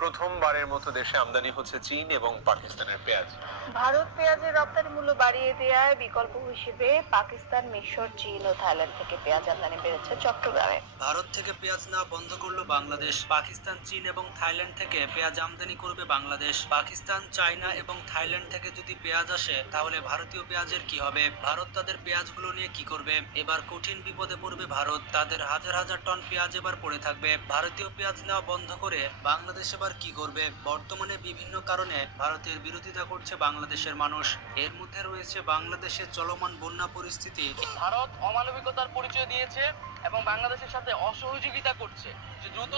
প্রথমবারের মতো দেশে আমদানি হচ্ছে চীন এবং পাকিস্তানের পেঁয়াজ। ভারত পেঁয়াজের রপ্তানি মূল্য বাড়িয়ে দেওয়ায় বিকল্প হিসেবে পাকিস্তান, মিশর, চীন ও থাইল্যান্ড থেকে পেঁয়াজ আমদানি বেড়েছে চট্টগ্রামে। ভারত থেকে পেঁয়াজ নেওয়া বন্ধ করলো বাংলাদেশ। পাকিস্তান, চীন এবং থাইল্যান্ড থেকে পেঁয়াজ আমদানি করবে বাংলাদেশ। পাকিস্তান, চায়না এবং থাইল্যান্ড থেকে যদি পেঁয়াজ আসে তাহলে ভারতীয় পেঁয়াজের কি হবে? ভারত তাদের পেঁয়াজগুলো নিয়ে কি করবে? এবার কঠিন বিপদে পড়বে ভারত। তাদের হাজার হাজার টন পেঁয়াজ এবার পড়ে থাকবে। ভারতীয় পেঁয়াজ নেওয়া বন্ধ করে বাংলাদেশ এবার কি করবে? বর্তমানে বিভিন্ন কারণে ভারতের বিরোধিতা করছে বাংলাদেশের মানুষ। এর মধ্যে রয়েছে বাংলাদেশের চলমান বন্যা পরিস্থিতি। ভারত অমানবিকতার পরিচয় দিয়েছে এবং বাংলাদেশের সাথে অসহযোগিতা করছে যে দ্রুত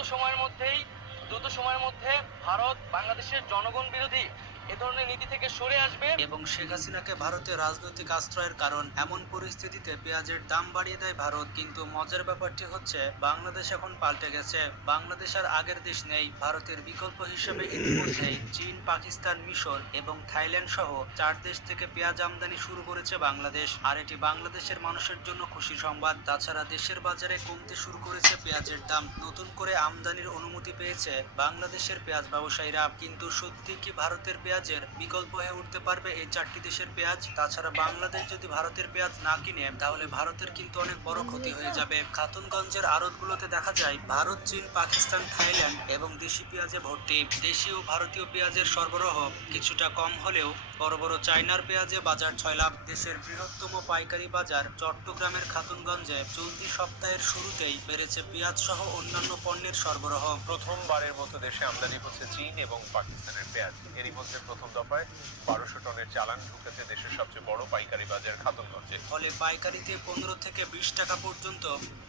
সময়ের মধ্যে ভারত বাংলাদেশের জনগণ বিরোধী এ ধরনের নীতি থেকে সরে আসবে এবং শেখ হাসিনাকে ভারতের রাজনৈতিক আশ্রয়ের কারণ। এমন পরিস্থিতিতে পেঁয়াজের দাম বাড়িয়ে দেয় ভারত। কিন্তু মজার ব্যাপারটি হচ্ছে বাংলাদেশ এখন পাল্টে গেছে। বাংলাদেশ আর আগের দেশ নেই। ভারতের বিকল্প হিসেবে ইতিমধ্যেই চীন, পাকিস্তান, মিশর এবং থাইল্যান্ড সহ 4 দেশ থেকে পেঁয়াজ আমদানি শুরু করেছে বাংলাদেশ। আর এটি বাংলাদেশের মানুষের জন্য খুশি সংবাদ। তাছাড়া দেশের বাজারে কমতে শুরু করেছে পেঁয়াজের দাম। নতুন করে আমদানির অনুমতি পেয়েছে বাংলাদেশের পেঁয়াজ ব্যবসায়ীরা। কিন্তু সত্যি কি ভারতের পেঁয়াজের বিকল্প হয়ে উঠতে পারবে এই 4টি দেশের পেঁয়াজ? তাছাড়া বাংলাদেশ যদি ভারতের পেঁয়াজ না কিনে তাহলে ভারতের কিন্তু অনেক বড় ক্ষতি হয়ে যাবে। খাতুনগঞ্জের আড়তগুলোতে দেখা যায় ভারত, চীন, পাকিস্তান, থাইল্যান্ড এবং দেশি পেঁয়াজে ভর্তি। দেশি ও ভারতীয় পেঁয়াজের সরবরাহ কিছুটা কম হলেও বড় বড় চায়নার পেঁয়াজে বাজার 6 লাখ। দেশের বৃহত্তম পাইকারি বাজার চট্টগ্রামের খাতুনগঞ্জে চলতি সপ্তাহের শুরুতেই বেড়েছে পেঁয়াজ সহ অন্যান্য পণ্যের সরবরাহ। প্রথমবারের মতো দেশে আমদানি হচ্ছে চীন এবং পাকিস্তানের পেঁয়াজ। এরই মধ্যে প্রথম দফায় 1200 টনের চালান ঢুকেছে দেশের সবচেয়ে বড় পাইকারি বাজার খাতুনগঞ্জে। ফলে পাইকারিতে 15 থেকে 20 টাকা পর্যন্ত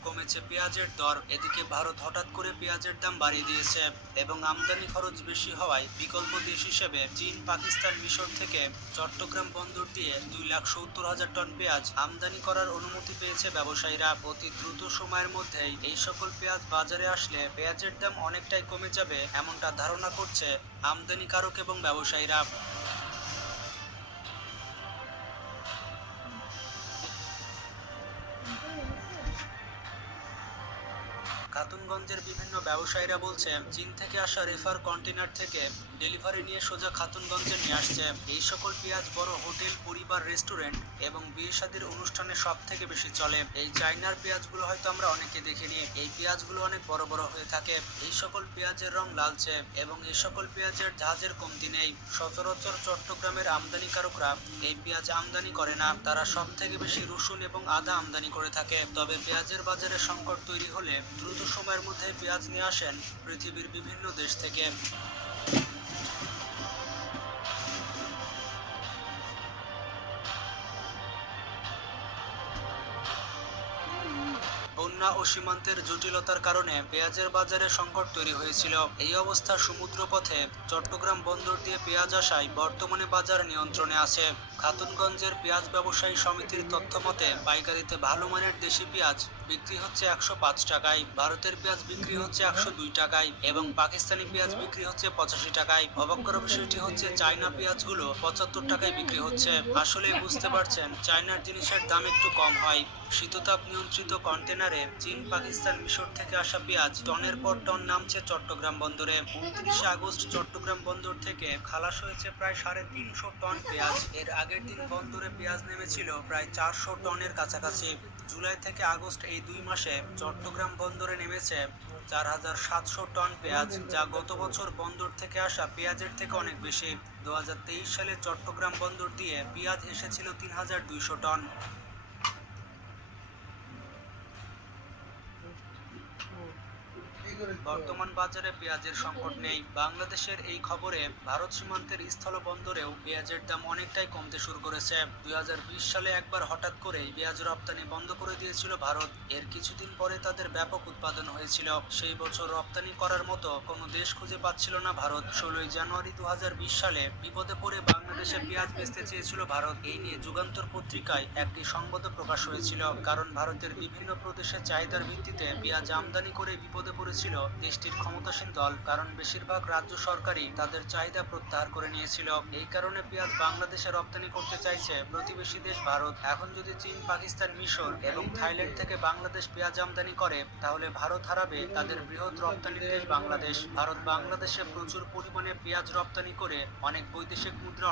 কমেছে পেঁয়াজের দর। এদিকে ভারত হঠাৎ করে পেঁয়াজের দাম বাড়িয়ে দিয়েছে এবং আমদানি খরচ বেশি হওয়ায় বিকল্প দেশ হিসেবে চীন, পাকিস্তান, মিশর থেকে চট্টগ্রাম বন্দর দিয়ে 2,70,000 টন পেঁয়াজ আমদানি করার অনুমতি পেয়েছে ব্যবসায়ীরা। অতি দ্রুত সময়ের মধ্যেই এই সকল পেঁয়াজ বাজারে আসলে পেঁয়াজের দাম অনেকটাই কমে যাবে এমনটা ধারণা করছে আমদানিকারক এবং ব্যবসায়ীরা। খাতুনগঞ্জের বিভিন্ন ব্যবসায়ীরা বলছে চীন থেকে আসা রেফার কন্টেনার থেকে ডেলিভারি নিয়ে সোজা খাতুনগঞ্জে নিয়ে আসছে। এই সকল পেঁয়াজ বড় হোটেল, পরিবার, রেস্টুরেন্ট এবং বিয়ে শাদীর অনুষ্ঠানে সব থেকে বেশি চলে। এই চায়নার পেঁয়াজগুলো হয়তো আমরা অনেকে দেখিনি। এই পেঁয়াজগুলো অনেক বড় বড় হয়ে থাকে। এই সকল পেঁয়াজের রং লালচে এবং এই সকল পেঁয়াজের ঝাঁজের কমতি নেই। সচরাচর চট্টগ্রামের আমদানিকারকরা এই পেঁয়াজ আমদানি করে না। তারা সব থেকে বেশি রসুন এবং আদা আমদানি করে থাকে। তবে পেঁয়াজের বাজারে সংকট তৈরি হলে দ্রুত সময়ের মধ্যে পেঁয়াজ নিয়ে আসেন পৃথিবীর বিভিন্ন দেশ থেকে। বন্যা ও সীমান্তের জটিলতার কারণে পেঁয়াজের বাজারে সংকট তৈরি হয়েছিল। এই অবস্থা সমুদ্রপথে চট্টগ্রাম বন্দর দিয়ে পেঁয়াজ আসায় বর্তমানে বাজার নিয়ন্ত্রণে আছে। খাতুনগঞ্জের পেঁয়াজ ব্যবসায়ী সমিতির তথ্য মতে পাইকারিতে ভালো মানের দেশি পেঁয়াজ বিক্রি হচ্ছে 105 টাকায়, ভারতের পেঁয়াজ বিক্রি হচ্ছে 102 টাকায় এবং পাকিস্তানি পেঁয়াজ বিক্রি হচ্ছে 85 টাকায়। অবাক করা বিষয়টি হচ্ছে চায়না পেঁয়াজগুলো 75 টাকায় বিক্রি হচ্ছে। আসলে বুঝতে পারছেন চায়নার জিনিসের দাম একটু কম হয়। শীততাপ নিয়ন্ত্রিত কন্টেনারে চীন, পাকিস্তান, মিশর থেকে আসা পেঁয়াজ টনের পর টন নামছে চট্টগ্রাম বন্দরে। 29 আগস্ট চট্টগ্রাম বন্দর থেকে খালাস হয়েছে প্রায় 350 টন পেঁয়াজ। এর আগের দিন বন্দরে পেঁয়াজ নেমেছিল প্রায় 400 টনের কাছাকাছি। জুলাই থেকে আগস্ট এই 2 মাসে চট্টগ্রাম বন্দরে নেমেছে 4700 টন পেঁয়াজ, যা গত বছর বন্দর থেকে আসা পেঁয়াজের থেকে অনেক বেশি। 2023 সালে চট্টগ্রাম বন্দর দিয়ে পেঁয়াজ এসেছিল 3200 টন। বর্তমান বাজারে পেঁয়াজের সংকট নেই। বাংলাদেশের এই খবরে ভারত সীমান্তের স্থলবন্দরেও পেঁয়াজের দাম অনেকটাই কমতে শুরু করেছে। 2020 সালে একবার হঠাৎ করেই পেঁয়াজ রপ্তানি বন্ধ করে দিয়েছিল ভারত। এর কিছুদিন পরে তাদের ব্যাপক উৎপাদন হয়েছিল। সেই বছর রপ্তানি করার মতো কোনো দেশ খুঁজে পাচ্ছিল না ভারত। 16 জানুয়ারি 2020 সালে বিপদে পড়ে বাংলাদেশ বাংলাদেশে পেঁয়াজ বেচতে চেয়েছিল ভারত। এই নিয়ে যুগান্তর পত্রিকায় একটি সংবাদ প্রকাশ হয়েছিল, কারণ ভারতের বিভিন্ন প্রদেশের চাহিদার ভিত্তিতে পেঁয়াজ আমদানি করে বিপদে পড়েছিল দেশটির ক্ষমতাসীন দল, কারণ বেশিরভাগ রাজ্য সরকারই তাদের চাহিদা প্রত্যাহার করে নিয়েছিল। এই কারণে পেঁয়াজ বাংলাদেশে রপ্তানি করতে চাইছে প্রতিবেশী দেশ ভারত। এখন যদি চীন, পাকিস্তান, মিশর এবং থাইল্যান্ড থেকে বাংলাদেশ পেঁয়াজ আমদানি করে, তাহলে ভারত হারাবে তাদের বৃহৎ রপ্তানি দেশ বাংলাদেশ। ভারত বাংলাদেশে প্রচুর পরিমাণে পেঁয়াজ রপ্তানি করে অনেক বৈদেশিক মুদ্রা